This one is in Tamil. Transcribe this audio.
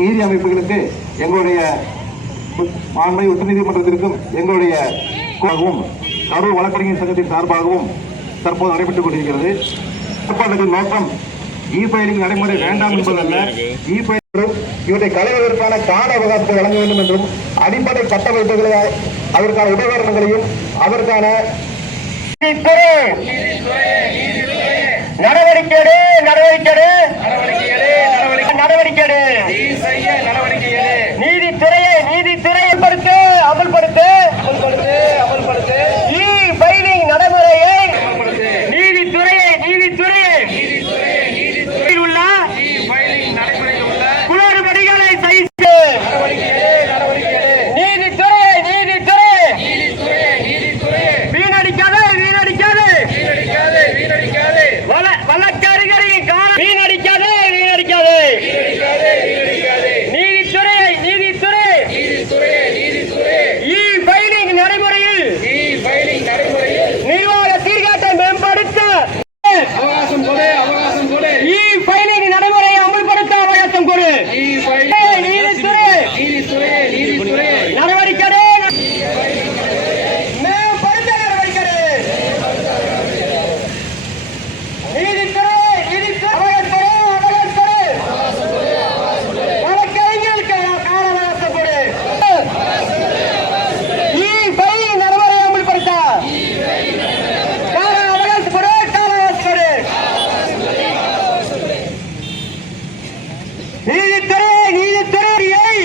நீதி அமைப்புகளுக்கு எங்களுடைய மாண்பை உச்சநீதிமன்றத்திற்கும் எங்களுடைய கோவும் கரூர் வழக்கறிஞர் சங்கத்தின் சார்பாகவும் தற்போது நடைபெற்றுக் கொண்டிருக்கிறது. ஏற்பாடுகளின் நோக்கம் இ ஃபைலிங் நடைமுறை வேண்டாம் என்பதல்ல. இ ஃபைலிங் இவற்றை கலைவதற்கான கால அவகாசத்தை வழங்க வேண்டும் என்றும் அடிப்படை கட்டமைப்புகளை அதற்கான உபகரணங்களையும் அதற்கான நீதித்துறை நீதித்துறையை